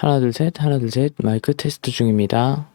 하나, 둘, 셋, 하나, 둘, 셋. 마이크 테스트 중입니다.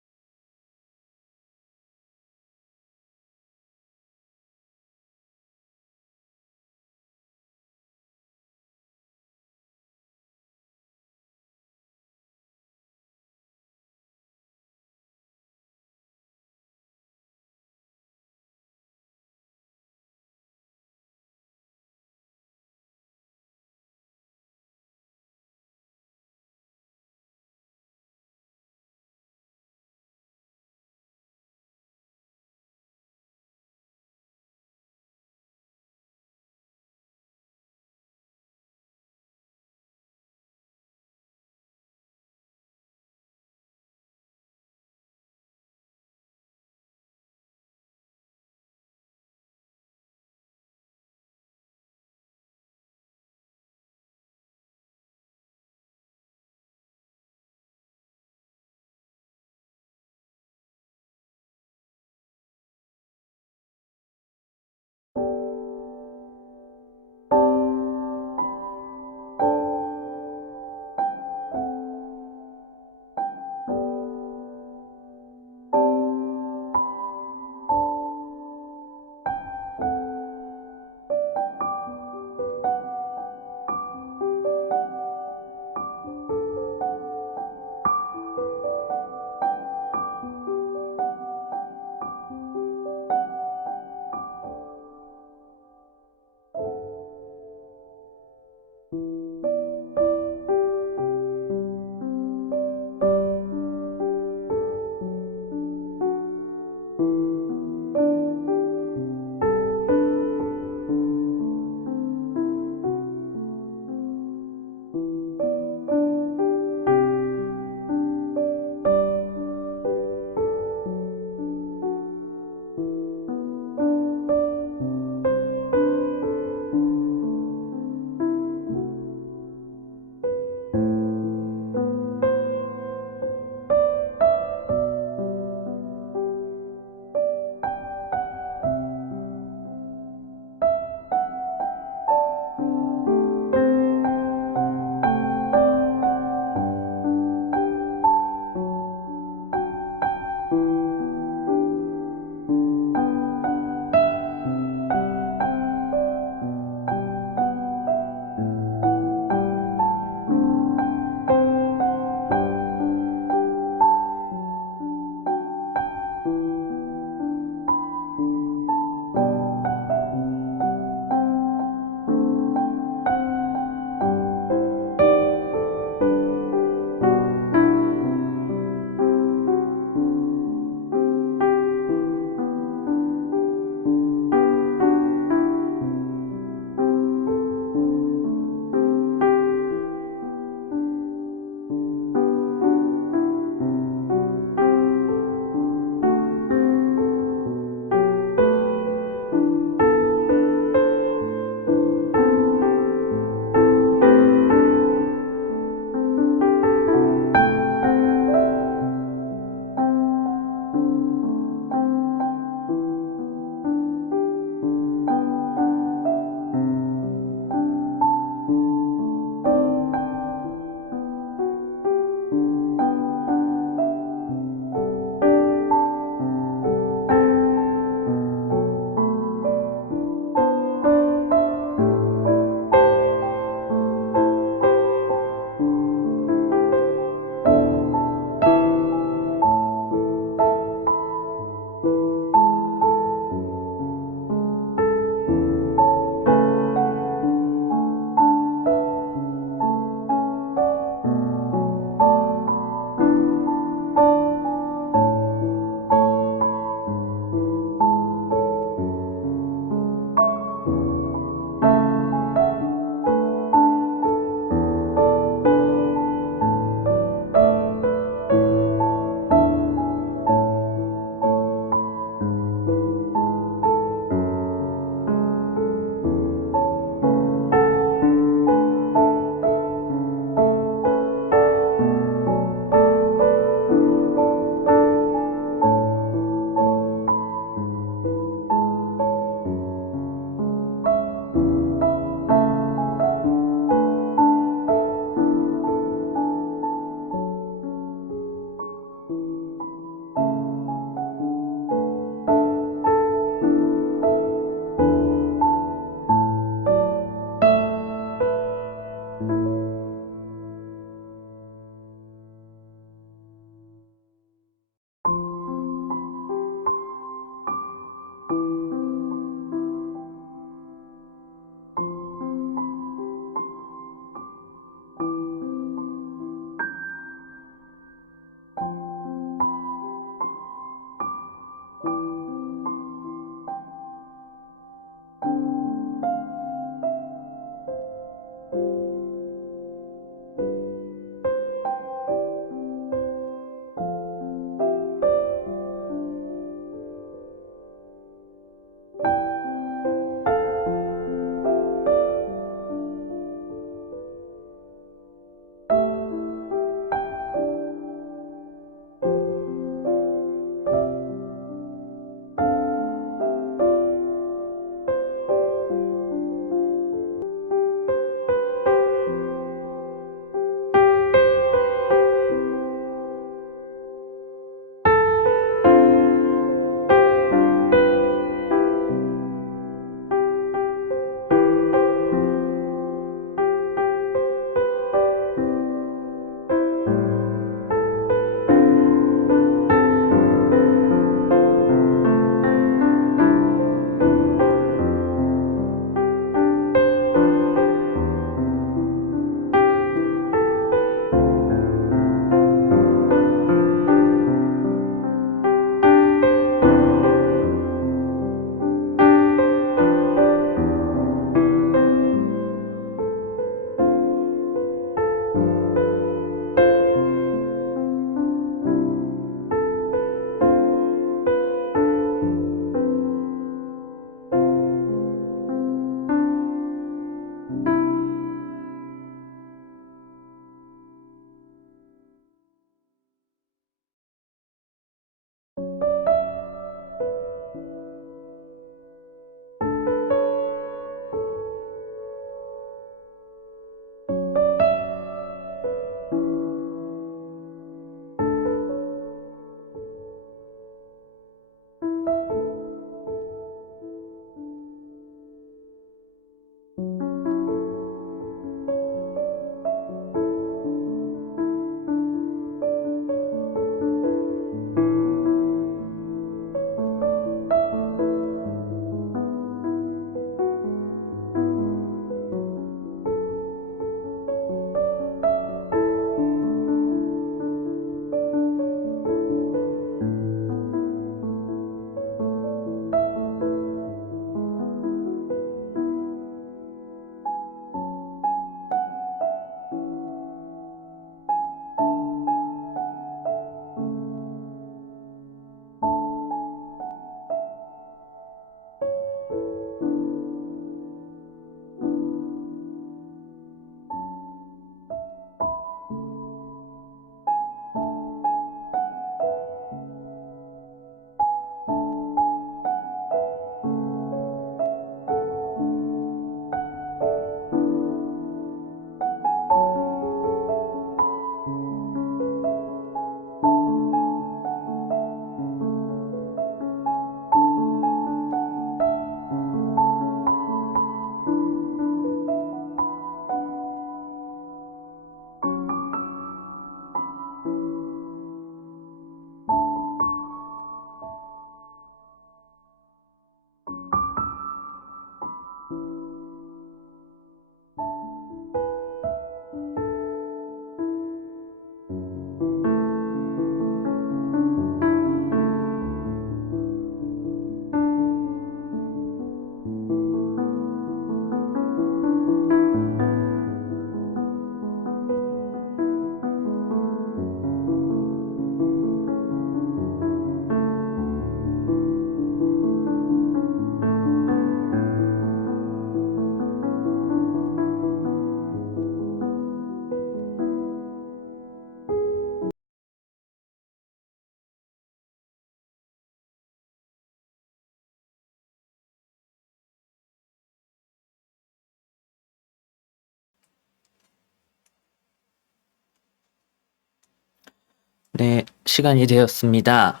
시간이 되었습니다.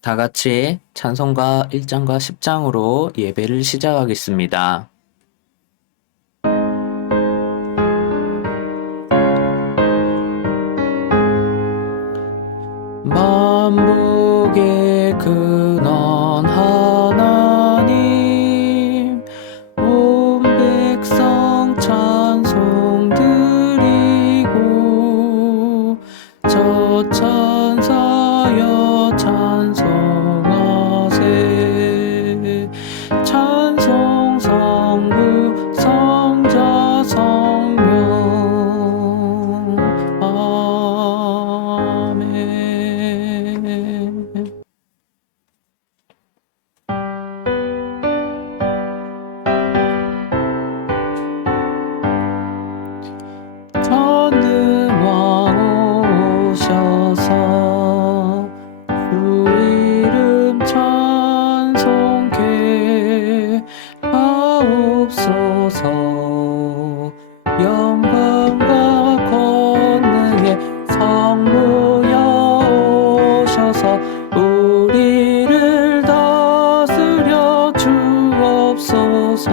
다 같이 찬송가 1장과 10장으로 예배를 시작하겠습니다. 만복의 근원 하나님, 온 백성 찬송 드리고 저 천사여 찬송하세. 찬송 성부 성자 성령. 아멘. 전능왕 오셔서 주 이름 찬송케 하옵소서. 영광과 권능의 성부여 오셔서 우리를 다스려 주옵소서.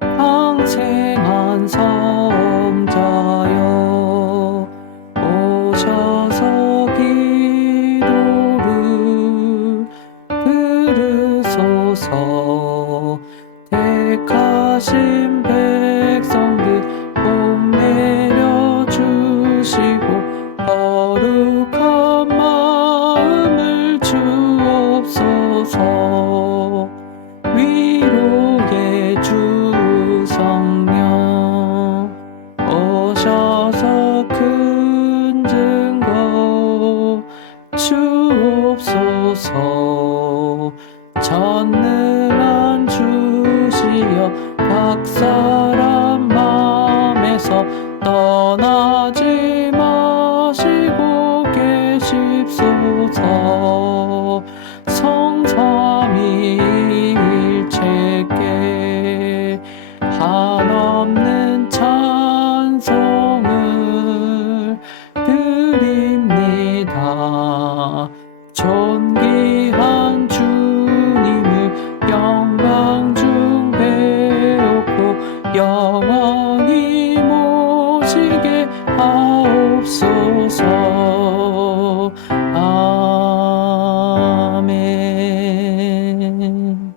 항생한 성자여 오셔서 기도를 들으소서. 택하신 백성들 복 내려 주시고 거룩한 마음을 주옵소서. 위로의 주 성령 오셔서 큰 증거 주옵소서. 전능한 주시여 각 사람 맘에서 떠나지 마시고 계십소서. 성삼위일체께 한없는 찬송을 드립니다. 존귀한 주님을 영광 중 배웠고 영원히 모시게 하옵소서. 아멘.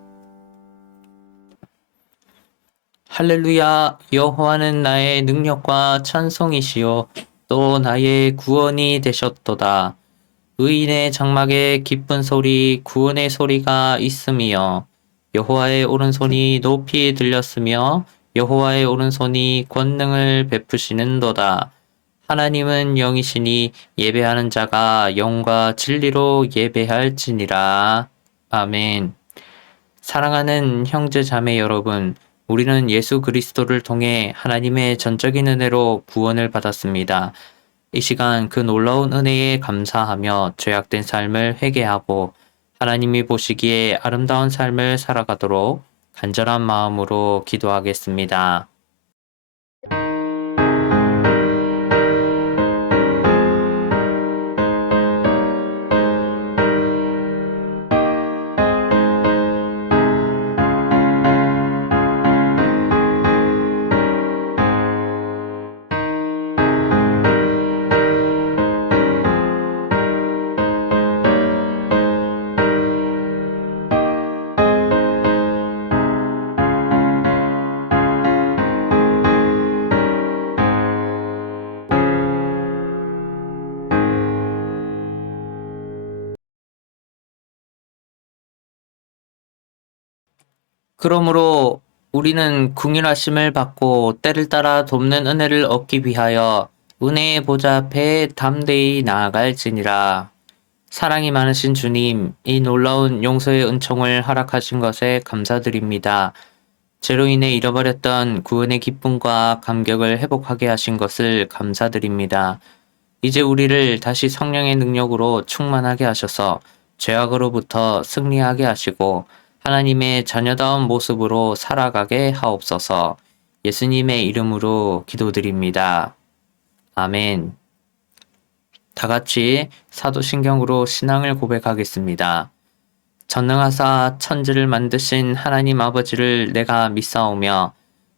할렐루야. 여호와는 나의 능력과 찬송이시요 또 나의 구원이 되셨도다. 의인의 장막에 기쁜 소리 구원의 소리가 있음이여. 여호와의 오른손이 높이 들렸으며 여호와의 오른손이 권능을 베푸시는도다. 하나님은 영이시니 예배하는 자가 영과 진리로 예배할지니라. 아멘. 사랑하는 형제 자매 여러분, 우리는 예수 그리스도를 통해 하나님의 전적인 은혜로 구원을 받았습니다. 이 시간 그 놀라운 은혜에 감사하며 죄악된 삶을 회개하고 하나님이 보시기에 아름다운 삶을 살아가도록 간절한 마음으로 기도하겠습니다. 그러므로 우리는 긍휼하심을 받고 때를 따라 돕는 은혜를 얻기 위하여 은혜의 보좌 앞에 담대히 나아갈지니라. 사랑이 많으신 주님, 이 놀라운 용서의 은총을 허락하신 것에 감사드립니다. 죄로 인해 잃어버렸던 구원의 기쁨과 감격을 회복하게 하신 것을 감사드립니다. 이제 우리를 다시 성령의 능력으로 충만하게 하셔서 죄악으로부터 승리하게 하시고 하나님의 자녀다운 모습으로 살아가게 하옵소서. 예수님의 이름으로 기도드립니다. 아멘. 다 같이 사도신경으로 신앙을 고백하겠습니다. 전능하사 천지를 만드신 하나님 아버지를 내가 믿사오며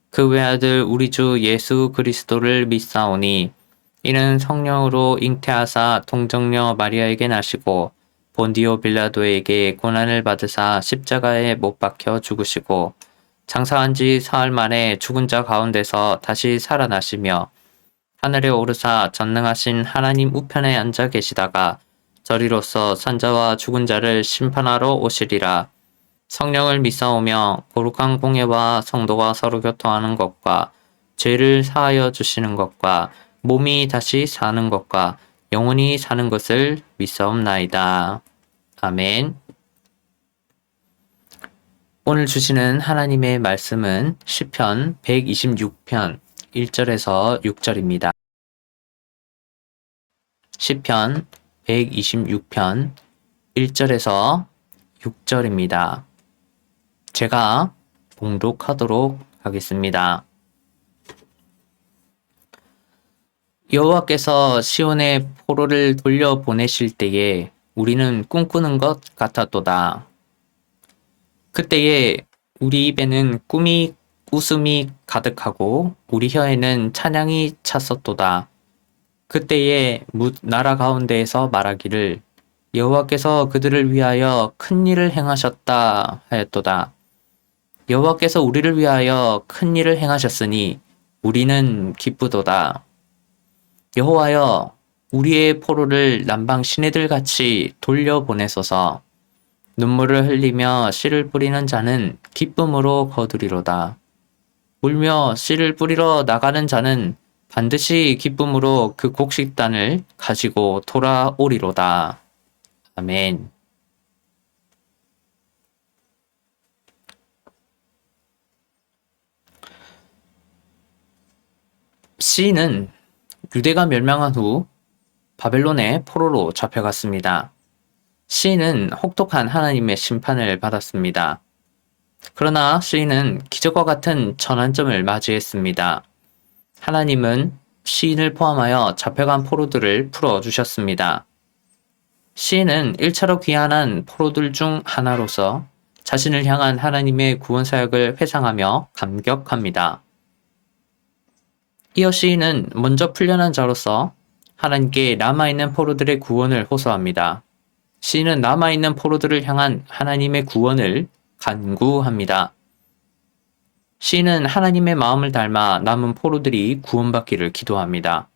그 외아들 우리 주 예수 그리스도를 믿사오니 이는 성령으로 잉태하사 동정녀 마리아에게 나시고 본디오 빌라도에게 고난을 받으사 십자가에 못 박혀 죽으시고 장사한 지 사흘 만에 죽은 자 가운데서 다시 살아나시며 하늘에 오르사 전능하신 하나님 우편에 앉아 계시다가 저리로서 산자와 죽은 자를 심판하러 오시리라. 성령을 믿사오며 거룩한 공예와 성도가 서로 교통하는 것과 죄를 사하여 주시는 것과 몸이 다시 사는 것과 영원히 사는 것을 믿사옵나이다. 아멘. 오늘 주시는 하나님의 말씀은 시편 126편 1절에서 6절입니다. 시편 126편 1절에서 6절입니다. 제가 봉독하도록 하겠습니다. 여호와께서 시온의 포로를 돌려보내실 때에 우리는 꿈꾸는 것 같았도다. 그때에 우리 입에는 웃음이 가득하고 우리 혀에는 찬양이 찼었도다. 그때에 나라 가운데에서 말하기를 여호와께서 그들을 위하여 큰 일을 행하셨다 하였도다. 여호와께서 우리를 위하여 큰 일을 행하셨으니 우리는 기쁘도다. 여호와여 우리의 포로를 남방 시내들 같이 돌려보내소서. 눈물을 흘리며 씨를 뿌리는 자는 기쁨으로 거두리로다. 울며 씨를 뿌리러 나가는 자는 반드시 기쁨으로 그 곡식단을 가지고 돌아오리로다. 아멘. 시인은 유대가 멸망한 후 바벨론의 포로로 잡혀갔습니다. 시인은 혹독한 하나님의 심판을 받았습니다. 그러나 시인은 기적과 같은 전환점을 맞이했습니다. 하나님은 시인을 포함하여 잡혀간 포로들을 풀어주셨습니다. 시인은 1차로 귀환한 포로들 중 하나로서 자신을 향한 하나님의 구원 사역을 회상하며 감격합니다. 이어 시인은 먼저 풀려난 자로서 하나님께 남아있는 포로들의 구원을 호소합니다. 시인은 남아있는 포로들을 향한 하나님의 구원을 간구합니다. 시인은 하나님의 마음을 닮아 남은 포로들이 구원받기를 기도합니다.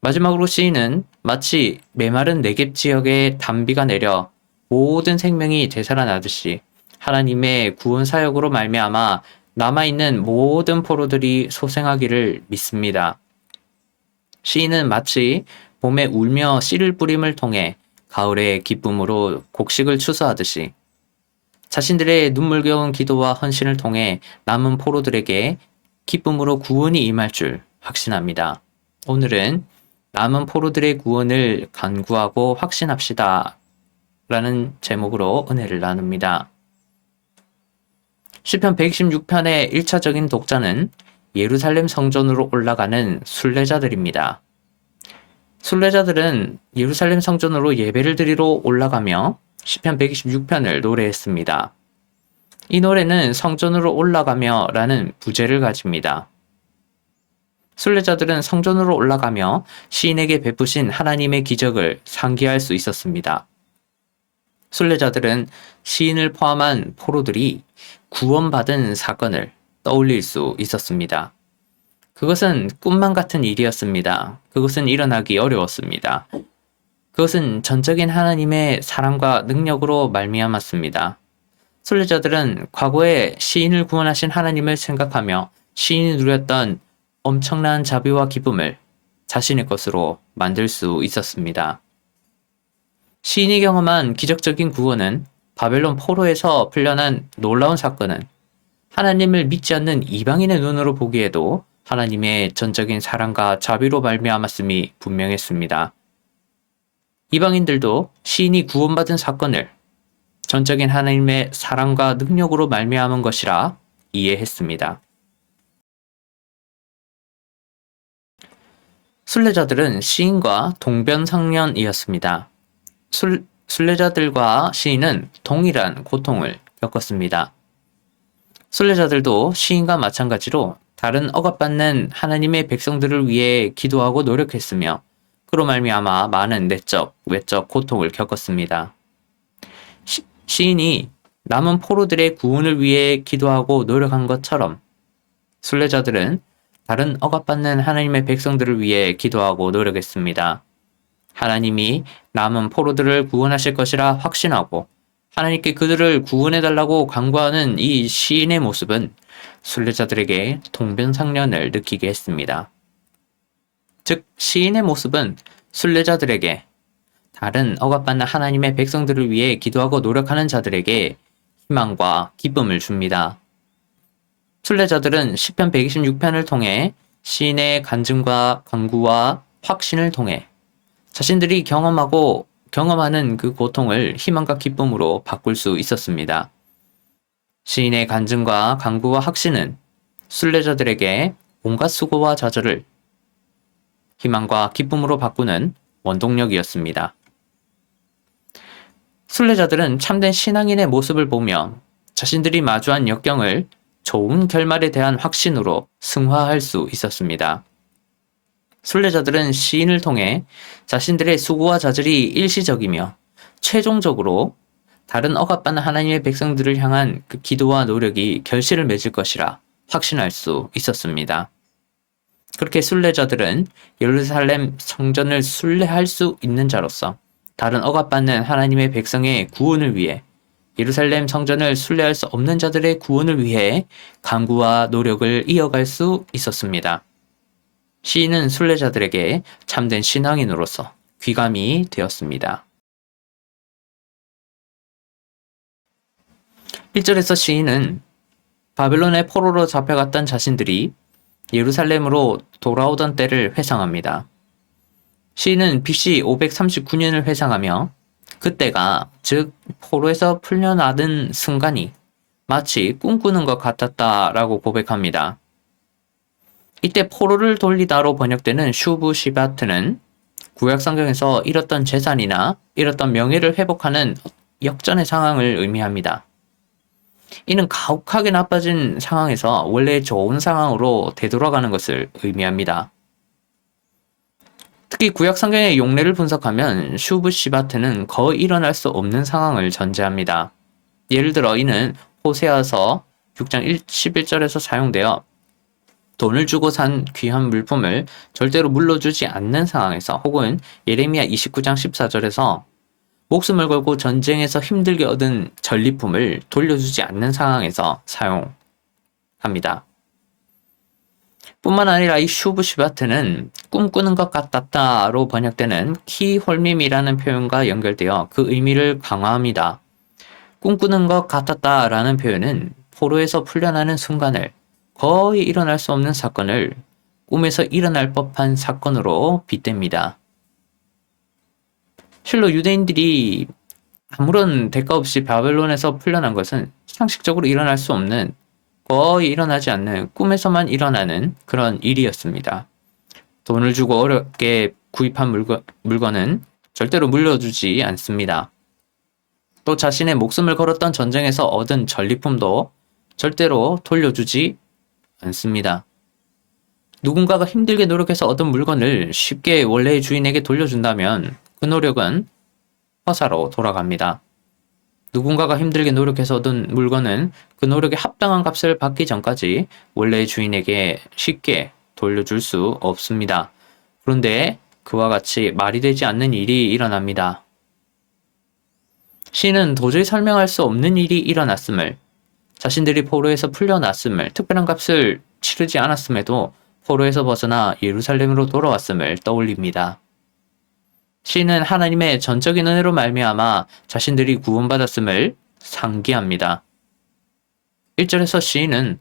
마지막으로 시인은 마치 메마른 네겝 지역에 단비가 내려 모든 생명이 되살아나듯이 하나님의 구원 사역으로 말미암아 남아있는 모든 포로들이 소생하기를 믿습니다. 시인은 마치 봄에 울며 씨를 뿌림을 통해 가을의 기쁨으로 곡식을 추수하듯이 자신들의 눈물겨운 기도와 헌신을 통해 남은 포로들에게 기쁨으로 구원이 임할 줄 확신합니다. 오늘은 남은 포로들의 구원을 간구하고 확신합시다 라는 제목으로 은혜를 나눕니다. 시편 116편의 1차적인 독자는 예루살렘 성전으로 올라가는 순례자들입니다. 순례자들은 예루살렘 성전으로 예배를 드리러 올라가며 시편 126편을 노래했습니다. 이 노래는 성전으로 올라가며 라는 부제를 가집니다. 순례자들은 성전으로 올라가며 시인에게 베푸신 하나님의 기적을 상기할 수 있었습니다. 순례자들은 시인을 포함한 포로들이 구원받은 사건을 떠올릴 수 있었습니다. 그것은 꿈만 같은 일이었습니다. 그것은 일어나기 어려웠습니다. 그것은 전적인 하나님의 사랑과 능력으로 말미암았습니다. 순례자들은 과거에 시인을 구원하신 하나님을 생각하며 시인이 누렸던 엄청난 자비와 기쁨을 자신의 것으로 만들 수 있었습니다. 시인이 경험한 기적적인 구원은 바벨론 포로에서 풀려난 놀라운 사건은 하나님을 믿지 않는 이방인의 눈으로 보기에도 하나님의 전적인 사랑과 자비로 말미암았음이 분명했습니다. 이방인들도 시인이 구원받은 사건을 전적인 하나님의 사랑과 능력으로 말미암은 것이라 이해했습니다. 순례자들은 시인과 동변상련이었습니다. 순례자들과 시인은 동일한 고통을 겪었습니다. 순례자들도 시인과 마찬가지로 다른 억압받는 하나님의 백성들을 위해 기도하고 노력했으며 그로 말미암아 많은 내적, 외적 고통을 겪었습니다. 시인이 남은 포로들의 구원을 위해 기도하고 노력한 것처럼 순례자들은 다른 억압받는 하나님의 백성들을 위해 기도하고 노력했습니다. 하나님이 남은 포로들을 구원하실 것이라 확신하고 하나님께 그들을 구원해달라고 간구하는 이 시인의 모습은 순례자들에게 동변상련을 느끼게 했습니다. 즉, 시인의 모습은 순례자들에게 다른 억압받는 하나님의 백성들을 위해 기도하고 노력하는 자들에게 희망과 기쁨을 줍니다. 순례자들은 시편 126편을 통해 시인의 간증과 간구와 확신을 통해 자신들이 경험하는 그 고통을 희망과 기쁨으로 바꿀 수 있었습니다. 시인의 간증과 간구와 확신은 순례자들에게 온갖 수고와 좌절을 희망과 기쁨으로 바꾸는 원동력이었습니다. 순례자들은 참된 신앙인의 모습을 보며 자신들이 마주한 역경을 좋은 결말에 대한 확신으로 승화할 수 있었습니다. 순례자들은 시인을 통해 자신들의 수고와 좌절이 일시적이며 최종적으로 다른 억압받는 하나님의 백성들을 향한 그 기도와 노력이 결실을 맺을 것이라 확신할 수 있었습니다. 그렇게 순례자들은 예루살렘 성전을 순례할 수 있는 자로서 다른 억압받는 하나님의 백성의 구원을 위해 예루살렘 성전을 순례할 수 없는 자들의 구원을 위해 간구와 노력을 이어갈 수 있었습니다. 시인은 순례자들에게 참된 신앙인으로서 귀감이 되었습니다. 1절에서 시인은 바벨론의 포로로 잡혀갔던 자신들이 예루살렘으로 돌아오던 때를 회상합니다. 시인은 BC 539년을 회상하며 그때가 즉 포로에서 풀려나던 순간이 마치 꿈꾸는 것 같았다라고 고백합니다. 이때 포로를 돌리다로 번역되는 슈브시바트는 구약 성경에서 잃었던 재산이나 잃었던 명예를 회복하는 역전의 상황을 의미합니다. 이는 가혹하게 나빠진 상황에서 원래 좋은 상황으로 되돌아가는 것을 의미합니다. 특히 구약 성경의 용례를 분석하면 슈브시바트는 거의 일어날 수 없는 상황을 전제합니다. 예를 들어 이는 호세아서 6장 11절에서 사용되어 돈을 주고 산 귀한 물품을 절대로 물려주지 않는 상황에서 혹은 예레미야 29장 14절에서 목숨을 걸고 전쟁에서 힘들게 얻은 전리품을 돌려주지 않는 상황에서 사용합니다. 뿐만 아니라 이 슈브시바트는 꿈꾸는 것 같았다로 번역되는 키홀밈이라는 표현과 연결되어 그 의미를 강화합니다. 꿈꾸는 것 같았다라는 표현은 포로에서 풀려나는 순간을 거의 일어날 수 없는 사건을 꿈에서 일어날 법한 사건으로 빗댑니다. 실로 유대인들이 아무런 대가 없이 바벨론에서 풀려난 것은 상식적으로 일어날 수 없는 거의 일어나지 않는 꿈에서만 일어나는 그런 일이었습니다. 돈을 주고 어렵게 구입한 물건은 절대로 물려주지 않습니다. 또 자신의 목숨을 걸었던 전쟁에서 얻은 전리품도 절대로 돌려주지 않습니다. 누군가가 힘들게 노력해서 얻은 물건을 쉽게 원래의 주인에게 돌려준다면 그 노력은 허사로 돌아갑니다. 누군가가 힘들게 노력해서 얻은 물건은 그 노력에 합당한 값을 받기 전까지 원래의 주인에게 쉽게 돌려줄 수 없습니다. 그런데 그와 같이 말이 되지 않는 일이 일어납니다. 시인은 도저히 설명할 수 없는 일이 일어났음을, 자신들이 포로에서 풀려났음을, 특별한 값을 치르지 않았음에도 포로에서 벗어나 예루살렘으로 돌아왔음을 떠올립니다. 시인은 하나님의 전적인 은혜로 말미암아 자신들이 구원받았음을 상기합니다. 1절에서 시인은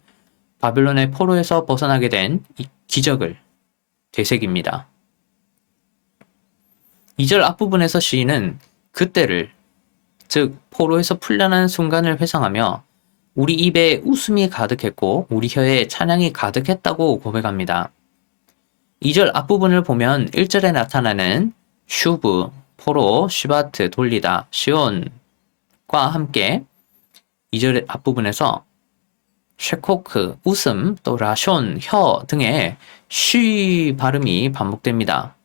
바벨론의 포로에서 벗어나게 된 이 기적을 되새깁니다. 2절 앞부분에서 시인은 그때를, 즉 포로에서 풀려난 순간을 회상하며 우리 입에 웃음이 가득했고 우리 혀에 찬양이 가득했다고 고백합니다. 2절 앞부분을 보면 1절에 나타나는 슈브, 포로, 시바트, 돌리다, 시온과 함께 2절 앞부분에서 쉐코크, 웃음, 또 라숀, 혀 등의 쉬 발음이 반복됩니다.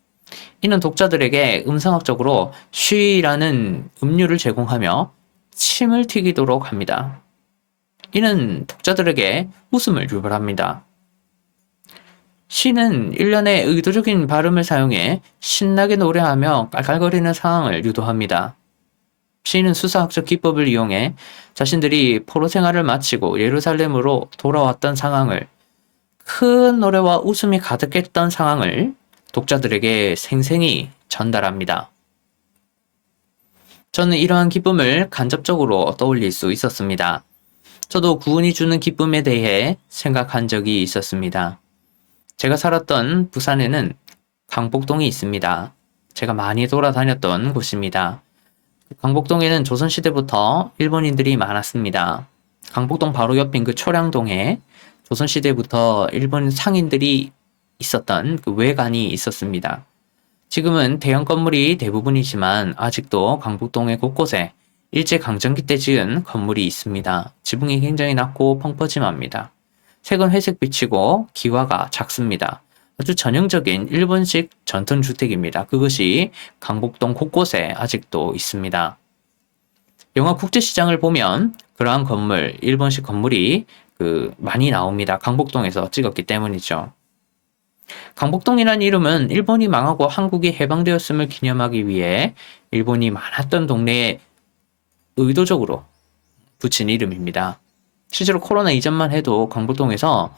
이는 독자들에게 음성학적으로 쉬라는 음료를 제공하며 침을 튀기도록 합니다. 이는 독자들에게 웃음을 유발합니다. 시는 일련의 의도적인 발음을 사용해 신나게 노래하며 깔깔거리는 상황을 유도합니다. 시인은 수사학적 기법을 이용해 자신들이 포로 생활을 마치고 예루살렘으로 돌아왔던 상황을, 큰 노래와 웃음이 가득했던 상황을 독자들에게 생생히 전달합니다. 저는 이러한 기쁨을 간접적으로 떠올릴 수 있었습니다. 저도 구원이 주는 기쁨에 대해 생각한 적이 있었습니다. 제가 살았던 부산에는 강복동이 있습니다. 제가 많이 돌아다녔던 곳입니다. 강복동에는 조선시대부터 일본인들이 많았습니다. 강복동 바로 옆인 그 초량동에 조선시대부터 일본 상인들이 있었던 그 외관이 있었습니다. 지금은 대형 건물이 대부분이지만 아직도 강북동의 곳곳에 일제강점기 때 지은 건물이 있습니다. 지붕이 굉장히 낮고 펑퍼짐합니다. 색은 회색빛이고 기와가 작습니다. 아주 전형적인 일본식 전통주택입니다. 그것이 강북동 곳곳에 아직도 있습니다. 영화 국제시장을 보면 그러한 건물, 일본식 건물이 많이 나옵니다. 강북동에서 찍었기 때문이죠. 강북동이라는 이름은 일본이 망하고 한국이 해방되었음을 기념하기 위해 일본이 많았던 동네에 의도적으로 붙인 이름입니다. 실제로 코로나 이전만 해도 강북동에서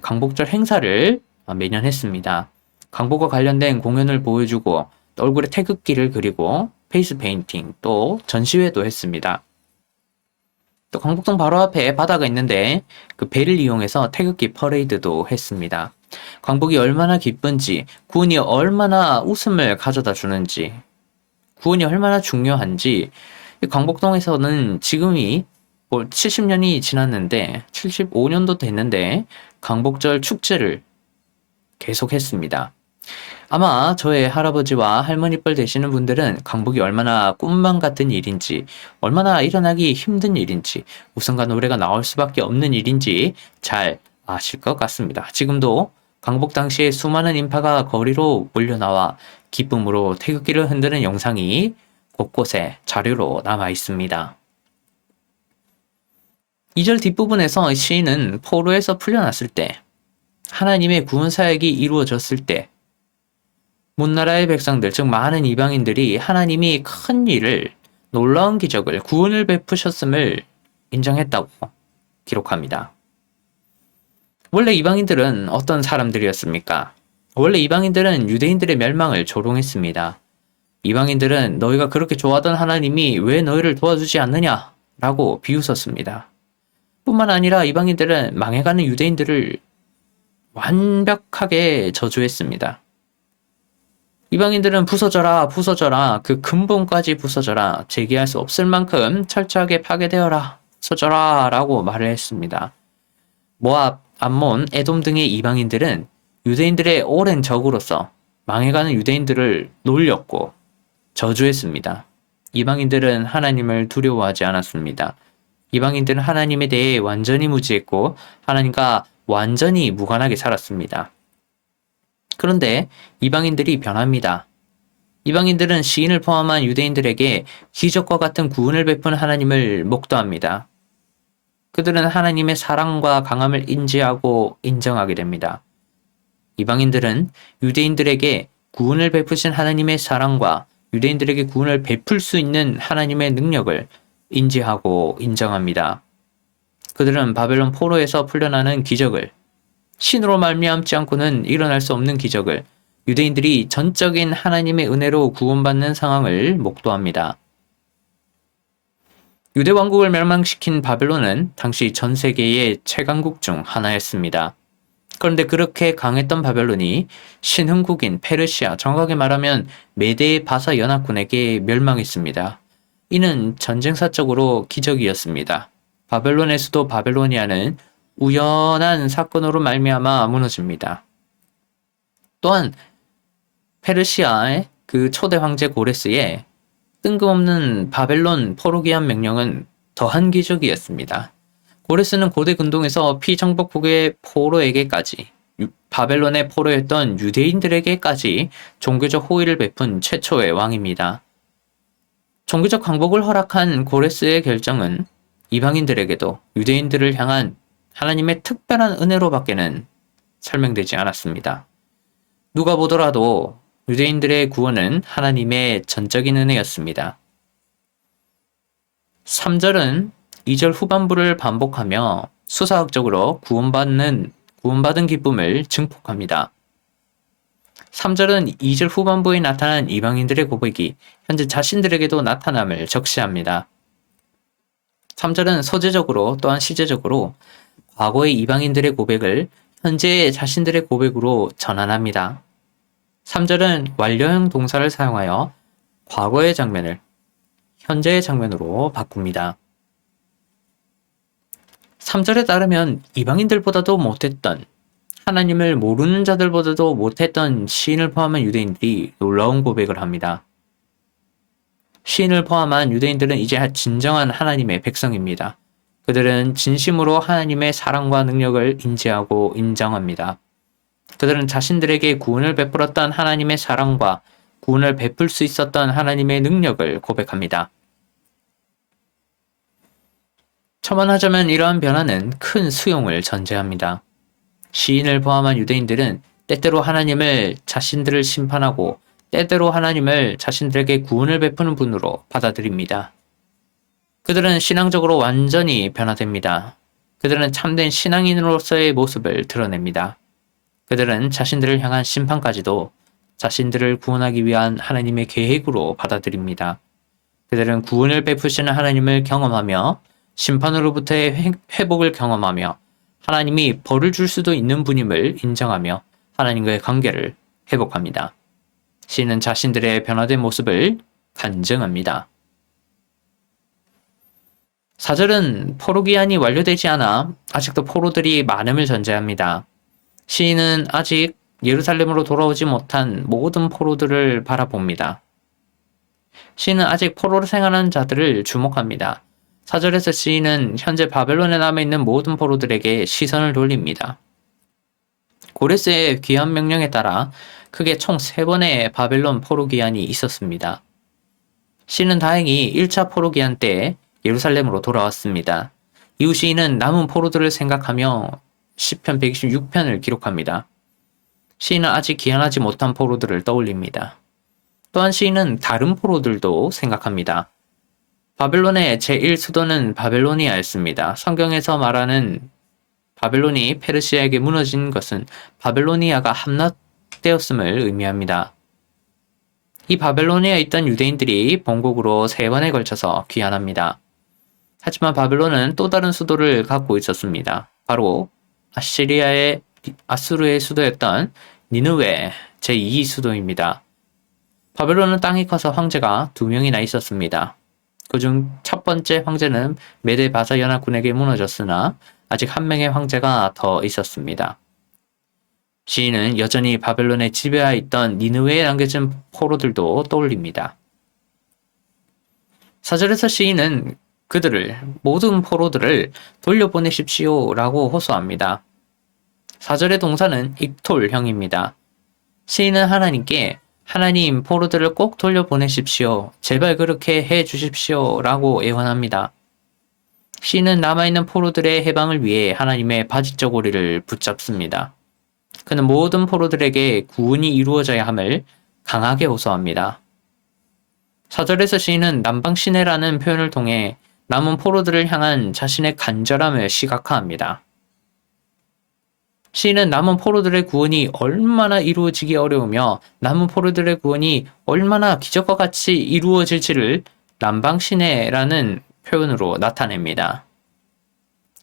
강북절 행사를 매년 했습니다. 강북과 관련된 공연을 보여주고 또 얼굴에 태극기를 그리고 페이스 페인팅 또 전시회도 했습니다. 또 강북동 바로 앞에 바다가 있는데 그 배를 이용해서 태극기 퍼레이드도 했습니다. 강북이 얼마나 기쁜지, 구은이 얼마나 웃음을 가져다 주는지, 구은이 얼마나 중요한지, 강북동에서는 지금이 70년이 지났는데 75년도 됐는데 강북절 축제를 계속했습니다. 아마 저의 할아버지와 할머니뻘 되시는 분들은 강북이 얼마나 꿈만 같은 일인지, 얼마나 일어나기 힘든 일인지, 웃음과 노래가 나올 수밖에 없는 일인지 잘 아실 것 같습니다. 지금도 강북 당시에 수많은 인파가 거리로 몰려나와 기쁨으로 태극기를 흔드는 영상이 곳곳에 자료로 남아 있습니다. 2절 뒷부분에서 시인은 포로에서 풀려났을 때, 하나님의 구원 사역이 이루어졌을 때, 문나라의 백성들, 즉 많은 이방인들이 하나님이 큰 일을, 놀라운 기적을, 구원을 베푸셨음을 인정했다고 기록합니다. 원래 이방인들은 어떤 사람들이었습니까? 원래 이방인들은 유대인들의 멸망을 조롱했습니다. 이방인들은 너희가 그렇게 좋아하던 하나님이 왜 너희를 도와주지 않느냐? 라고 비웃었습니다. 뿐만 아니라 이방인들은 망해가는 유대인들을 완벽하게 저주했습니다. 이방인들은 부서져라, 부서져라, 그 근본까지 부서져라, 재기할 수 없을 만큼 철저하게 파괴되어라, 부서져라 라고 말을 했습니다. 모압, 암몬, 에돔 등의 이방인들은 유대인들의 오랜 적으로서 망해가는 유대인들을 놀렸고 저주했습니다. 이방인들은 하나님을 두려워하지 않았습니다. 이방인들은 하나님에 대해 완전히 무지했고 하나님과 완전히 무관하게 살았습니다. 그런데 이방인들이 변합니다. 이방인들은 시인을 포함한 유대인들에게 기적과 같은 구원을 베푼 하나님을 목도합니다. 그들은 하나님의 사랑과 강함을 인지하고 인정하게 됩니다. 이방인들은 유대인들에게 구원을 베푸신 하나님의 사랑과 유대인들에게 구원을 베풀 수 있는 하나님의 능력을 인지하고 인정합니다. 그들은 바벨론 포로에서 풀려나는 기적을, 신으로 말미암지 않고는 일어날 수 없는 기적을, 유대인들이 전적인 하나님의 은혜로 구원받는 상황을 목도합니다. 유대 왕국을 멸망시킨 바벨론은 당시 전 세계의 최강국 중 하나였습니다. 그런데 그렇게 강했던 바벨론이 신흥국인 페르시아, 정확하게 말하면 메데 바사 연합군에게 멸망했습니다. 이는 전쟁사적으로 기적이었습니다. 바벨론의 수도 바벨로니아는 우연한 사건으로 말미암아 무너집니다. 또한 페르시아의 그 초대 황제 고레스의 뜬금없는 바벨론 포로기한 명령은 더한 기적이었습니다. 고레스는 고대 근동에서 피정복국의 포로에게까지 바벨론의 포로였던 유대인들에게까지 종교적 호의를 베푼 최초의 왕입니다. 종교적 항복을 허락한 고레스의 결정은 이방인들에게도 유대인들을 향한 하나님의 특별한 은혜로밖에는 설명되지 않았습니다. 누가 보더라도 유대인들의 구원은 하나님의 전적인 은혜였습니다. 3절은 2절 후반부를 반복하며 수사학적으로 구원받은 기쁨을 증폭합니다. 3절은 2절 후반부에 나타난 이방인들의 고백이 현재 자신들에게도 나타남을 적시합니다. 3절은 소재적으로 또한 시제적으로 과거의 이방인들의 고백을 현재의 자신들의 고백으로 전환합니다. 3절은 완료형 동사를 사용하여 과거의 장면을 현재의 장면으로 바꿉니다. 3절에 따르면 이방인들보다도 못했던, 하나님을 모르는 자들보다도 못했던 시인을 포함한 유대인들이 놀라운 고백을 합니다. 시인을 포함한 유대인들은 이제 진정한 하나님의 백성입니다. 그들은 진심으로 하나님의 사랑과 능력을 인지하고 인정합니다. 그들은 자신들에게 구원을 베풀었던 하나님의 사랑과 구원을 베풀 수 있었던 하나님의 능력을 고백합니다. 첨언하자면 이러한 변화는 큰 수용을 전제합니다. 시인을 포함한 유대인들은 때때로 하나님을 자신들을 심판하고 때때로 하나님을 자신들에게 구원을 베푸는 분으로 받아들입니다. 그들은 신앙적으로 완전히 변화됩니다. 그들은 참된 신앙인으로서의 모습을 드러냅니다. 그들은 자신들을 향한 심판까지도 자신들을 구원하기 위한 하나님의 계획으로 받아들입니다. 그들은 구원을 베푸시는 하나님을 경험하며 심판으로부터의 회복을 경험하며 하나님이 벌을 줄 수도 있는 분임을 인정하며 하나님과의 관계를 회복합니다. 시인은 자신들의 변화된 모습을 간증합니다. 4절은 포로 기한이 완료되지 않아 아직도 포로들이 많음을 전제합니다. 시인은 아직 예루살렘으로 돌아오지 못한 모든 포로들을 바라봅니다. 시인은 아직 포로로 생활하는 자들을 주목합니다. 4절에서 시인은 현재 바벨론에 남아있는 모든 포로들에게 시선을 돌립니다. 고레스의 귀환 명령에 따라 크게 총 3번의 바벨론 포로 기한이 있었습니다. 시인은 다행히 1차 포로 기한 때 예루살렘으로 돌아왔습니다. 이후 시인은 남은 포로들을 생각하며 시편 126편을 기록합니다. 시인은 아직 귀환하지 못한 포로들을 떠올립니다. 또한 시인은 다른 포로들도 생각합니다. 바벨론의 제1수도는 바벨로니아였습니다. 성경에서 말하는 바벨론이 페르시아에게 무너진 것은 바벨로니아가 함락되었음을 의미합니다. 이 바벨로니아에 있던 유대인들이 본국으로 3번에 걸쳐서 귀환합니다. 하지만 바벨론은 또 다른 수도를 갖고 있었습니다. 바로 아수르의 수도였던 니느웨 제2수도입니다. 바벨론은 땅이 커서 황제가 2명이나 있었습니다. 그중 첫 번째 황제는 메데 바사 연합군에게 무너졌으나 아직 1명의 황제가 더 있었습니다. 시인은 여전히 바벨론의 지배하에 있던 니느웨에 남겨진 포로들도 떠올립니다. 4절에서 시인은 모든 포로들을 돌려보내십시오 라고 호소합니다. 4절의 동사는 익톨형입니다. 시인은 하나님께 하나님 포로들을 꼭 돌려보내십시오. 제발 그렇게 해 주십시오 라고 애원합니다. 시인은 남아있는 포로들의 해방을 위해 하나님의 바지저고리를 붙잡습니다. 그는 모든 포로들에게 구원이 이루어져야 함을 강하게 호소합니다. 4절에서 시인은 남방시내라는 표현을 통해 남은 포로들을 향한 자신의 간절함을 시각화합니다. 시인은 남은 포로들의 구원이 얼마나 이루어지기 어려우며 남은 포로들의 구원이 얼마나 기적과 같이 이루어질지를 남방시내라는 표현으로 나타냅니다.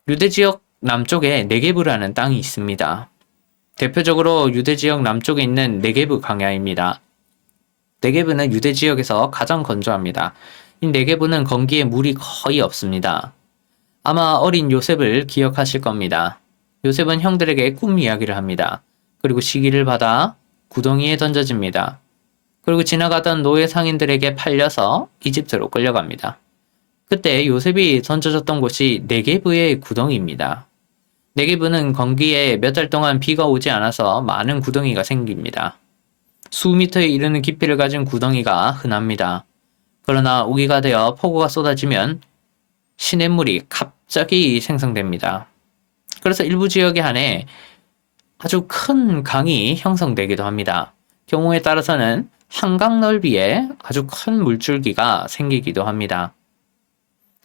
유대 지역 남쪽에 네게브라는 땅이 있습니다. 대표적으로 유대 지역 남쪽에 있는 네게브 광야입니다. 네게브는 유대 지역에서 가장 건조합니다. 이 네게브는 건기에 물이 거의 없습니다. 아마 어린 요셉을 기억하실 겁니다. 요셉은 형들에게 꿈 이야기를 합니다. 그리고 시기를 받아 구덩이에 던져집니다. 그리고 지나가던 노예 상인들에게 팔려서 이집트로 끌려갑니다. 그때 요셉이 던져졌던 곳이 네게브의 구덩이입니다. 네게브는 건기에 몇 달 동안 비가 오지 않아서 많은 구덩이가 생깁니다. 수미터에 이르는 깊이를 가진 구덩이가 흔합니다. 그러나 우기가 되어 폭우가 쏟아지면 시냇물이 갑자기 생성됩니다. 그래서 일부 지역에 한해 아주 큰 강이 형성되기도 합니다. 경우에 따라서는 한강 넓이에 아주 큰 물줄기가 생기기도 합니다.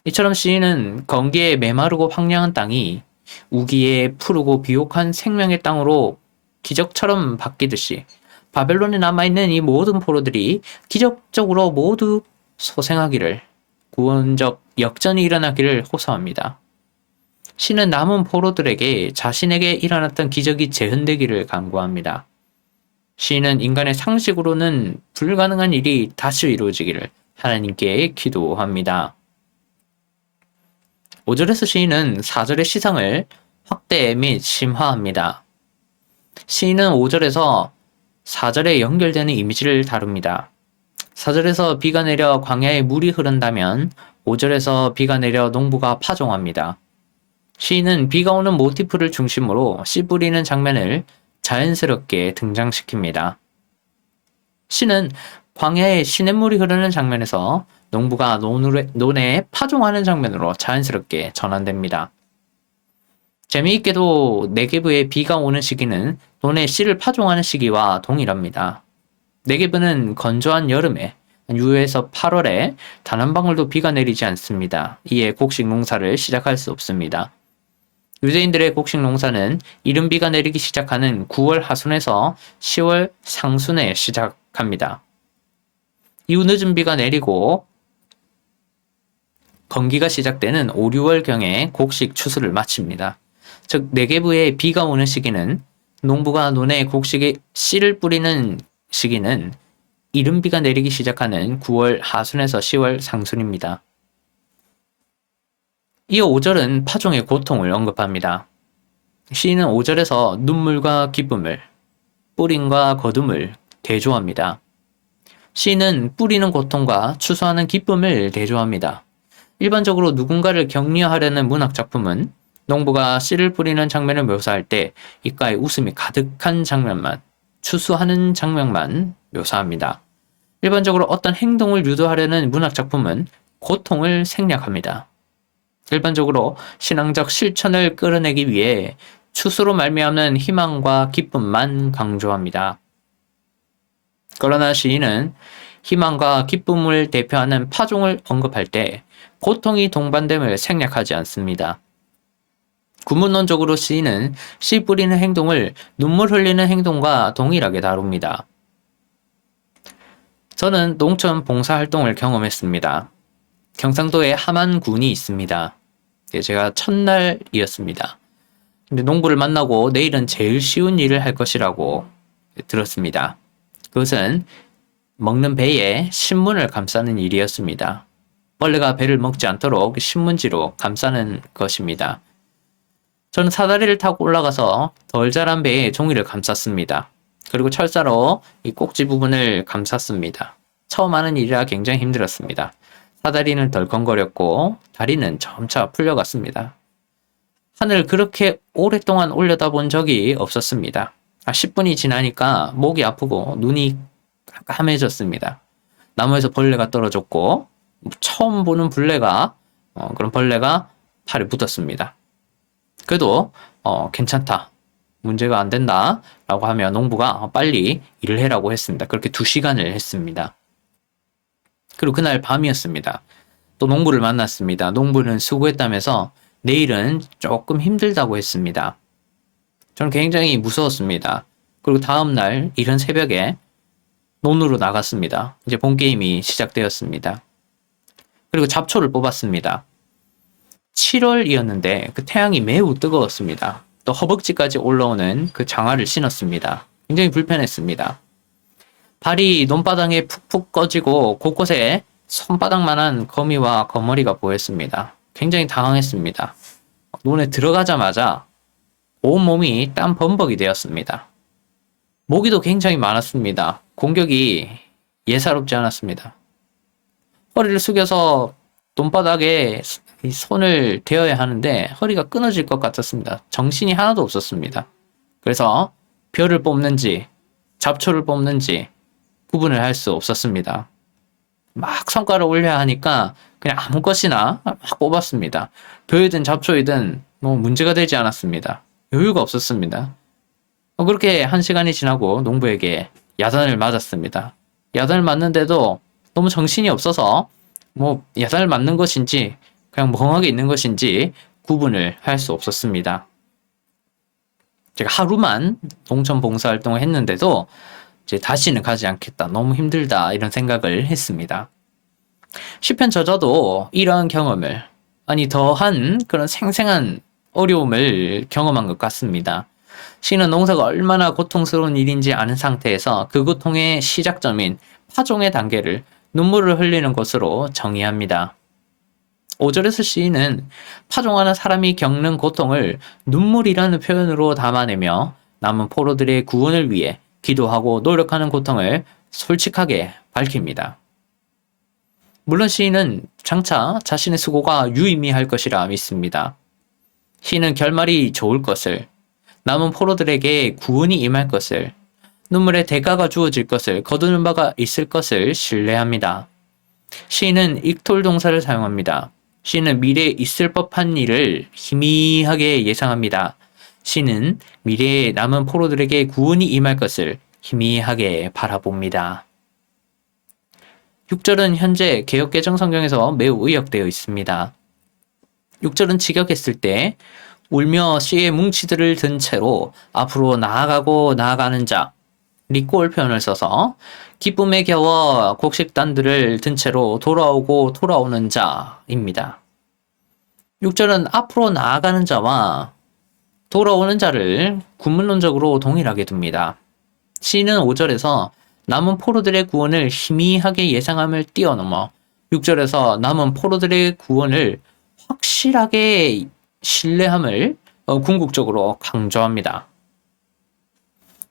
이처럼 시인은 건기에 메마르고 황량한 땅이 우기에 푸르고 비옥한 생명의 땅으로 기적처럼 바뀌듯이 바벨론에 남아있는 이 모든 포로들이 기적적으로 모두 소생하기를, 구원적 역전이 일어나기를 호소합니다. 시는 남은 포로들에게 자신에게 일어났던 기적이 재현되기를 간구합니다. 시인은 인간의 상식으로는 불가능한 일이 다시 이루어지기를 하나님께 기도합니다. 5절에서 시인은 4절의 시상을 확대 및 심화합니다. 시인은 5절에서 4절에 연결되는 이미지를 다룹니다. 4절에서 비가 내려 광야에 물이 흐른다면 5절에서 비가 내려 농부가 파종합니다. 시인은 비가 오는 모티프를 중심으로 씨 뿌리는 장면을 자연스럽게 등장시킵니다. 시는 광야에 시냇물이 흐르는 장면에서 농부가 논에 파종하는 장면으로 자연스럽게 전환됩니다. 재미있게도 네게브에 비가 오는 시기는 논에 씨를 파종하는 시기와 동일합니다. 네게브는 건조한 여름에 6월에서 8월에 단 한 방울도 비가 내리지 않습니다. 이에 곡식 농사를 시작할 수 없습니다. 유대인들의 곡식 농사는 이른 비가 내리기 시작하는 9월 하순에서 10월 상순에 시작합니다. 이후 늦은 비가 내리고 건기가 시작되는 5, 6월경에 곡식 추수를 마칩니다. 즉 네게브에 비가 오는 시기는 농부가 논에 곡식에 씨를 뿌리는 시기는 이른 비가 내리기 시작하는 9월 하순에서 10월 상순입니다. 이어 5절은 파종의 고통을 언급합니다. 시인은 5절에서 눈물과 기쁨을, 뿌림과 거둠을 대조합니다. 시인은 뿌리는 고통과 추수하는 기쁨을 대조합니다. 일반적으로 누군가를 격려하려는 문학작품은 농부가 씨를 뿌리는 장면을 묘사할 때 입가에 웃음이 가득한 장면만, 추수하는 장면만 묘사합니다. 일반적으로 어떤 행동을 유도하려는 문학작품은 고통을 생략합니다. 일반적으로 신앙적 실천을 끌어내기 위해 추수로 말미암는 희망과 기쁨만 강조합니다. 그러나 시인은 희망과 기쁨을 대표하는 파종을 언급할 때 고통이 동반됨을 생략하지 않습니다. 구문론적으로 시인은 씨 뿌리는 행동을 눈물 흘리는 행동과 동일하게 다룹니다. 저는 농촌 봉사활동을 경험했습니다. 경상도에 함안군이 있습니다. 제가 첫날이었습니다. 근데 농부를 만나고 내일은 제일 쉬운 일을 할 것이라고 들었습니다. 그것은 먹는 배에 신문을 감싸는 일이었습니다. 벌레가 배를 먹지 않도록 신문지로 감싸는 것입니다. 저는 사다리를 타고 올라가서 덜 자란 배에 종이를 감쌌습니다. 그리고 철사로 이 꼭지 부분을 감쌌습니다. 처음 하는 일이라 굉장히 힘들었습니다. 사다리는 덜컹거렸고 다리는 점차 풀려갔습니다. 하늘을 그렇게 오랫동안 올려다본 적이 없었습니다. 10분이 지나니까 목이 아프고 눈이 깜깜해졌습니다. 나무에서 벌레가 떨어졌고 처음 보는 그런 벌레가 팔에 붙었습니다. 그래도 괜찮다, 문제가 안 된다 라고 하며 농부가 빨리 일을 해라고 했습니다. 그렇게 2시간을 했습니다. 그리고 그날 밤이었습니다. 또 농부를 만났습니다. 농부는 수고했다면서 내일은 조금 힘들다고 했습니다. 저는 굉장히 무서웠습니다. 그리고 다음날 이른 새벽에 논으로 나갔습니다. 이제 본게임이 시작되었습니다. 그리고 잡초를 뽑았습니다. 7월이었는데 그 태양이 매우 뜨거웠습니다. 또 허벅지까지 올라오는 그 장화를 신었습니다. 굉장히 불편했습니다. 발이 논바닥에 푹푹 꺼지고 곳곳에 손바닥만한 거미와 거머리가 보였습니다. 굉장히 당황했습니다. 논에 들어가자마자 온몸이 땀 범벅이 되었습니다. 모기도 굉장히 많았습니다. 공격이 예사롭지 않았습니다. 허리를 숙여서 돈바닥에 이 손을 대어야 하는데 허리가 끊어질 것 같았습니다. 정신이 하나도 없었습니다. 그래서 별을 뽑는지 잡초를 뽑는지 구분을 할 수 없었습니다. 막 성과를 올려야 하니까 그냥 아무 것이나 막 뽑았습니다. 별이든 잡초이든 뭐 문제가 되지 않았습니다. 여유가 없었습니다. 그렇게 한 시간이 지나고 농부에게 야단을 맞았습니다. 야단을 맞는데도 너무 정신이 없어서 뭐 야단을 맞는 것인지 그냥 멍하게 있는 것인지 구분을 할 수 없었습니다. 제가 하루만 농촌 봉사활동을 했는데도 이제 다시는 가지 않겠다. 너무 힘들다. 이런 생각을 했습니다. 시편 저자도 이러한 경험을, 아니 더한 그런 생생한 어려움을 경험한 것 같습니다. 시는 농사가 얼마나 고통스러운 일인지 아는 상태에서 그 고통의 시작점인 파종의 단계를 눈물을 흘리는 것으로 정의합니다. 5절에서 시인은 파종하는 사람이 겪는 고통을 눈물이라는 표현으로 담아내며 남은 포로들의 구원을 위해 기도하고 노력하는 고통을 솔직하게 밝힙니다. 물론 시인은 장차 자신의 수고가 유의미할 것이라 믿습니다. 시인은 결말이 좋을 것을, 남은 포로들에게 구원이 임할 것을, 눈물의 대가가 주어질 것을 거두는 바가 있을 것을 신뢰합니다. 시인은 익톨 동사를 사용합니다. 시인은 미래에 있을 법한 일을 희미하게 예상합니다. 시인은 미래에 남은 포로들에게 구원이 임할 것을 희미하게 바라봅니다. 6절은 현재 개역개정 성경에서 매우 의역되어 있습니다. 6절은 직역했을 때 울며 시의 뭉치들을 든 채로 앞으로 나아가고 나아가는 자, 리꼴 표현을 써서 기쁨에 겨워 곡식단들을 든 채로 돌아오고 돌아오는 자입니다. 6절은 앞으로 나아가는 자와 돌아오는 자를 구문론적으로 동일하게 둡니다. 시인은 5절에서 남은 포로들의 구원을 희미하게 예상함을 뛰어넘어 6절에서 남은 포로들의 구원을 확실하게 신뢰함을 궁극적으로 강조합니다.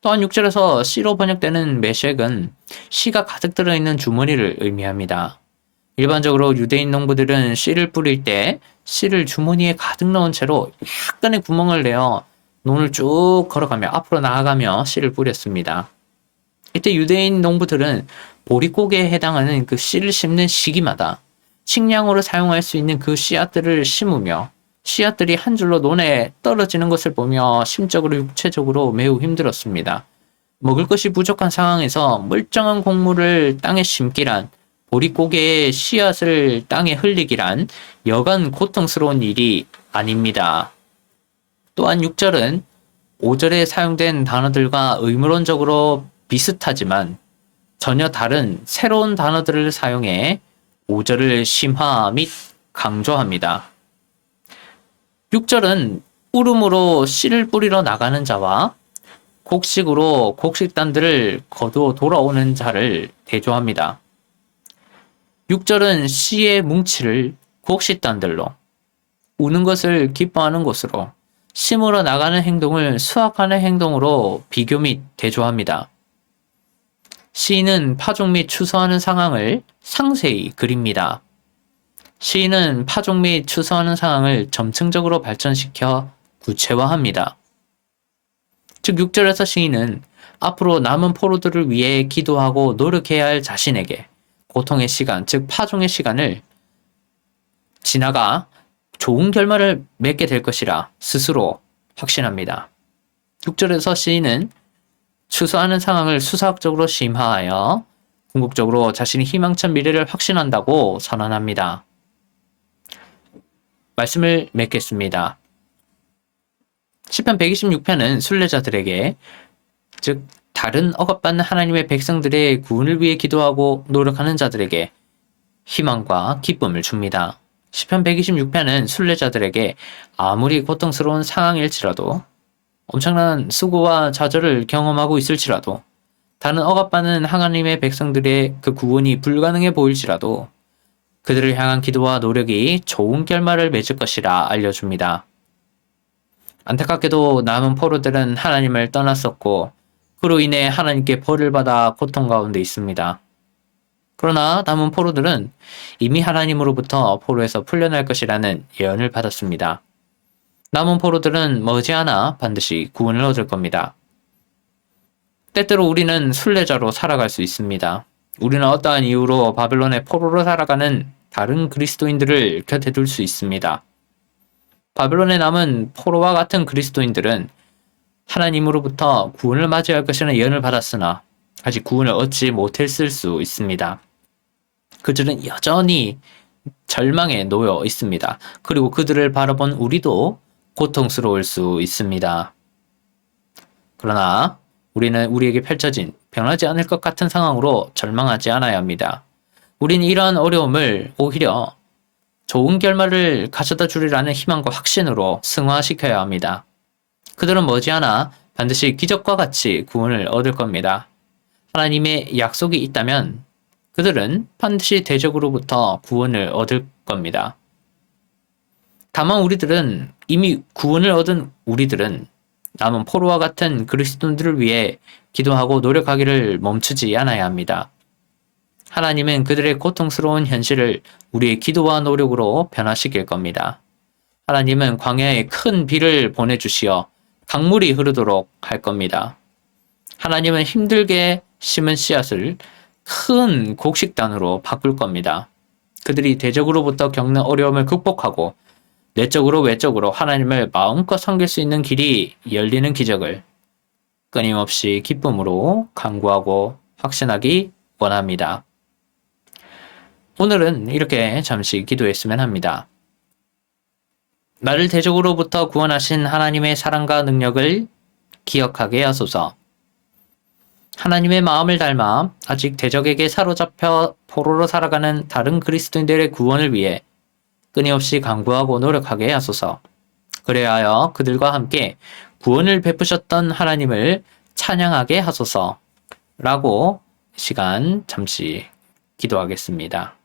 또한 6절에서 C로 번역되는 메쉑은 씨가 가득 들어있는 주머니를 의미합니다. 일반적으로 유대인 농부들은 씨를 뿌릴 때 씨를 주머니에 가득 넣은 채로 약간의 구멍을 내어 논을 쭉 걸어가며 앞으로 나아가며 씨를 뿌렸습니다. 이때 유대인 농부들은 보릿고개에 해당하는 그 씨를 심는 시기마다 식량으로 사용할 수 있는 그 씨앗들을 심으며 씨앗들이 한 줄로 논에 떨어지는 것을 보며 심적으로 육체적으로 매우 힘들었습니다. 먹을 것이 부족한 상황에서 멀쩡한 곡물을 땅에 심기란, 보릿고개의 씨앗을 땅에 흘리기란 여간 고통스러운 일이 아닙니다. 또한 6절은 5절에 사용된 단어들과 의무론적으로 비슷하지만 전혀 다른 새로운 단어들을 사용해 5절을 심화 및 강조합니다. 6절은 울음으로 씨를 뿌리러 나가는 자와 곡식으로 곡식단들을 거두어 돌아오는 자를 대조합니다. 6절은 씨의 뭉치를 곡식단들로, 우는 것을 기뻐하는 것으로, 심으러 나가는 행동을 수확하는 행동으로 비교 및 대조합니다. 시인은 파종 및 추수하는 상황을 상세히 그립니다. 시인은 파종 및 추수하는 상황을 점층적으로 발전시켜 구체화합니다. 즉 6절에서 시인은 앞으로 남은 포로들을 위해 기도하고 노력해야 할 자신에게 고통의 시간, 즉 파종의 시간을 지나가 좋은 결말을 맺게 될 것이라 스스로 확신합니다. 6절에서 시인은 추수하는 상황을 수사학적으로 심화하여 궁극적으로 자신이 희망찬 미래를 확신한다고 선언합니다. 말씀을 맺겠습니다. 시편 126편은 순례자들에게, 즉 다른 억압받는 하나님의 백성들의 구원을 위해 기도하고 노력하는 자들에게 희망과 기쁨을 줍니다. 시편 126편은 순례자들에게 아무리 고통스러운 상황일지라도, 엄청난 수고와 좌절을 경험하고 있을지라도, 다른 억압받는 하나님의 백성들의 그 구원이 불가능해 보일지라도 그들을 향한 기도와 노력이 좋은 결말을 맺을 것이라 알려줍니다. 안타깝게도 남은 포로들은 하나님을 떠났었고 그로 인해 하나님께 벌을 받아 고통 가운데 있습니다. 그러나 남은 포로들은 이미 하나님으로부터 포로에서 풀려날 것이라는 예언을 받았습니다. 남은 포로들은 머지않아 반드시 구원을 얻을 겁니다. 때때로 우리는 순례자로 살아갈 수 있습니다. 우리는 어떠한 이유로 바벨론의 포로로 살아가는 다른 그리스도인들을 곁에 둘 수 있습니다. 바벨론에 남은 포로와 같은 그리스도인들은 하나님으로부터 구원을 맞이할 것이라는 예언을 받았으나 아직 구원을 얻지 못했을 수 있습니다. 그들은 여전히 절망에 놓여 있습니다. 그리고 그들을 바라본 우리도 고통스러울 수 있습니다. 그러나 우리는 우리에게 펼쳐진 변하지 않을 것 같은 상황으로 절망하지 않아야 합니다. 우린 이러한 어려움을 오히려 좋은 결말을 가져다 주리라는 희망과 확신으로 승화시켜야 합니다. 그들은 머지않아 반드시 기적과 같이 구원을 얻을 겁니다. 하나님의 약속이 있다면 그들은 반드시 대적으로부터 구원을 얻을 겁니다. 다만 우리들은 이미 구원을 얻은 우리들은 남은 포로와 같은 그리스도인들을 위해 기도하고 노력하기를 멈추지 않아야 합니다. 하나님은 그들의 고통스러운 현실을 우리의 기도와 노력으로 변화시킬 겁니다. 하나님은 광야에 큰 비를 보내주시어 강물이 흐르도록 할 겁니다. 하나님은 힘들게 심은 씨앗을 큰 곡식단으로 바꿀 겁니다. 그들이 대적으로부터 겪는 어려움을 극복하고 내적으로 외적으로 하나님을 마음껏 섬길 수 있는 길이 열리는 기적을 끊임없이 기쁨으로 간구하고 확신하기 원합니다. 오늘은 이렇게 잠시 기도했으면 합니다. 나를 대적으로부터 구원하신 하나님의 사랑과 능력을 기억하게 하소서. 하나님의 마음을 닮아 아직 대적에게 사로잡혀 포로로 살아가는 다른 그리스도인들의 구원을 위해 끊임없이 간구하고 노력하게 하소서. 그래야 하여 그들과 함께 구원을 베푸셨던 하나님을 찬양하게 하소서. 라고 시간 잠시 기도하겠습니다.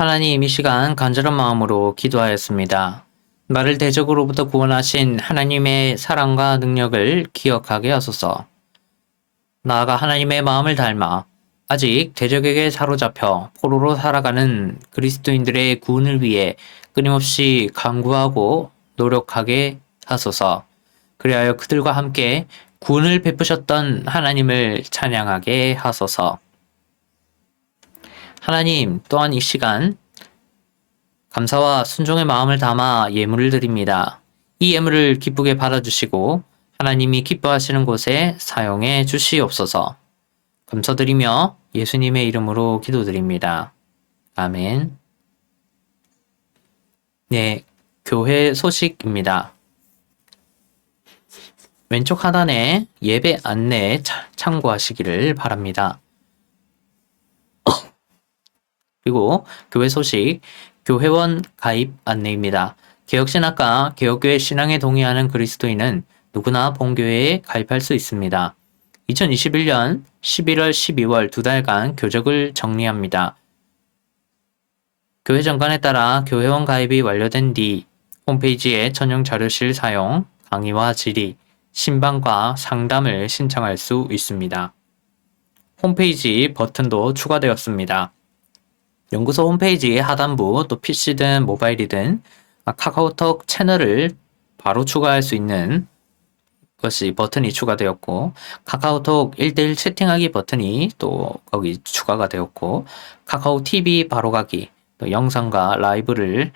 하나님, 이 시간 간절한 마음으로 기도하였습니다. 나를 대적으로부터 구원하신 하나님의 사랑과 능력을 기억하게 하소서. 나아가 하나님의 마음을 닮아 아직 대적에게 사로잡혀 포로로 살아가는 그리스도인들의 구원을 위해 끊임없이 간구하고 노력하게 하소서. 그리하여 그들과 함께 구원을 베푸셨던 하나님을 찬양하게 하소서. 하나님, 또한 이 시간 감사와 순종의 마음을 담아 예물을 드립니다. 이 예물을 기쁘게 받아주시고 하나님이 기뻐하시는 곳에 사용해 주시옵소서. 감사드리며 예수님의 이름으로 기도드립니다. 아멘. 네, 교회 소식입니다. 왼쪽 하단에 예배 안내 참고하시기를 바랍니다. 그리고 교회 소식, 교회원 가입 안내입니다. 개혁신학과 개혁교회 신앙에 동의하는 그리스도인은 누구나 본교회에 가입할 수 있습니다. 2021년 11월, 12월 두 달간 교적을 정리합니다. 교회 정관에 따라 교회원 가입이 완료된 뒤 홈페이지에 전용 자료실 사용, 강의와 질의, 신방과 상담을 신청할 수 있습니다. 홈페이지 버튼도 추가되었습니다. 연구소 홈페이지 하단부 또 PC든 모바일이든 카카오톡 채널을 바로 추가할 수 있는 것이 버튼이 추가되었고, 카카오톡 1대1 채팅하기 버튼이 또 거기 추가가 되었고, 카카오 TV 바로가기, 또 영상과 라이브를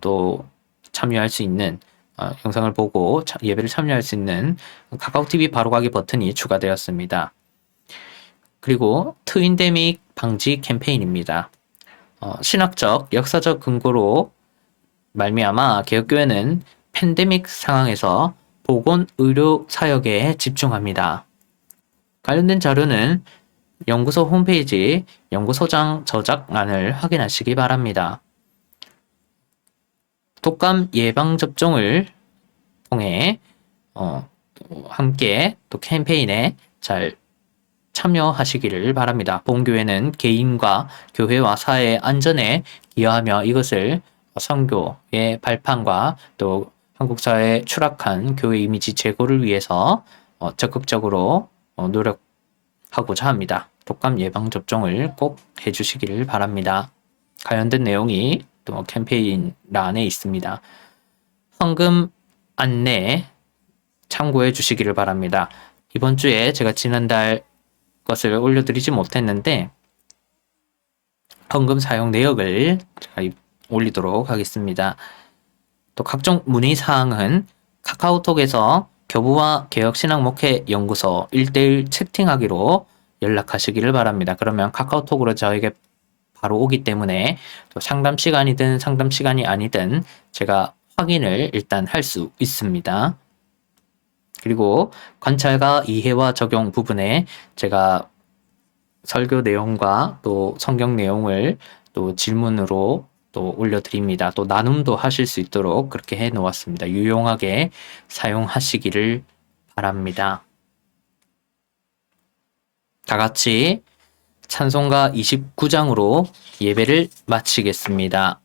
또 참여할 수 있는, 영상을 보고 예배를 참여할 수 있는 카카오 TV 바로가기 버튼이 추가되었습니다. 그리고 트윈데믹 방지 캠페인입니다. 신학적, 역사적 근거로 말미암아 개혁교회는 팬데믹 상황에서 보건 의료 사역에 집중합니다. 관련된 자료는 연구소 홈페이지 연구소장 저작란을 확인하시기 바랍니다. 독감 예방접종을 통해 함께 또 캠페인에 잘 참여하시기를 바랍니다. 본교회는 개인과 교회와 사회의 안전에 기여하며 이것을 선교의 발판과 또 한국 사회에 추락한 교회 이미지 제고를 위해서 적극적으로 노력하고자 합니다. 독감 예방 접종을 꼭 해주시기를 바랍니다. 관련된 내용이 또 캠페인란에 있습니다. 헌금 안내 참고해 주시기를 바랍니다. 이번 주에 제가 지난달 것을 올려드리지 못했는데 헌금 사용 내역을 제가 올리도록 하겠습니다. 또 각종 문의사항은 카카오톡에서 교부와 개혁신앙목회연구소 1대1 채팅하기로 연락하시기를 바랍니다. 그러면 카카오톡으로 저에게 바로 오기 때문에 또 상담 시간이든 상담 시간이 아니든 제가 확인을 일단 할 수 있습니다. 그리고 관찰과 이해와 적용 부분에 제가 설교 내용과 또 성경 내용을 또 질문으로 또 올려드립니다. 또 나눔도 하실 수 있도록 그렇게 해 놓았습니다. 유용하게 사용하시기를 바랍니다. 다 같이 찬송가 29장으로 예배를 마치겠습니다.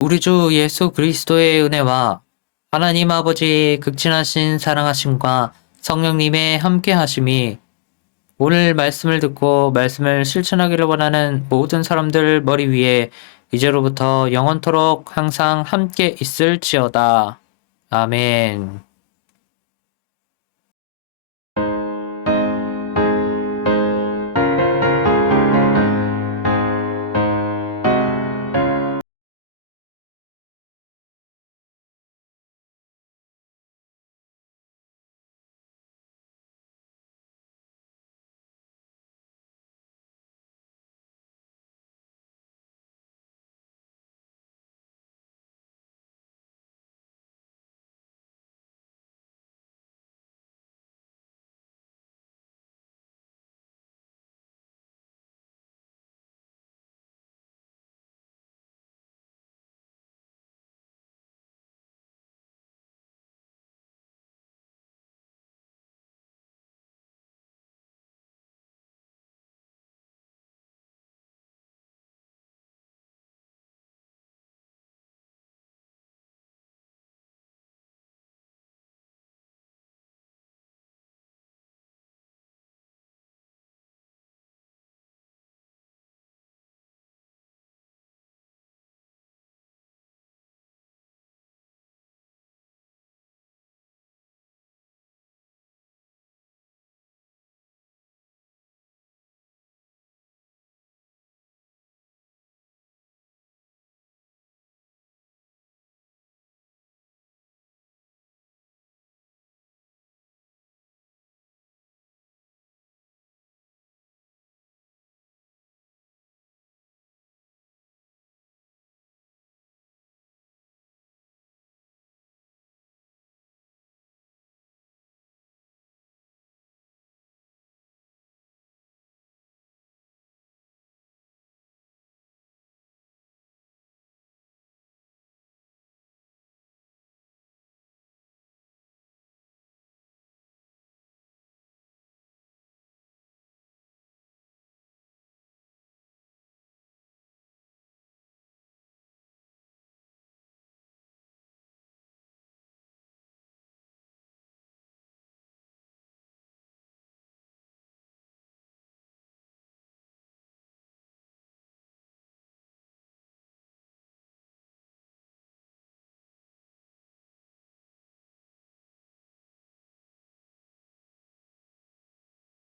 우리 주 예수 그리스도의 은혜와 하나님 아버지의 극진하신 사랑하심과 성령님의 함께하심이 오늘 말씀을 듣고 말씀을 실천하기를 원하는 모든 사람들 머리 위에 이제로부터 영원토록 항상 함께 있을지어다. 아멘.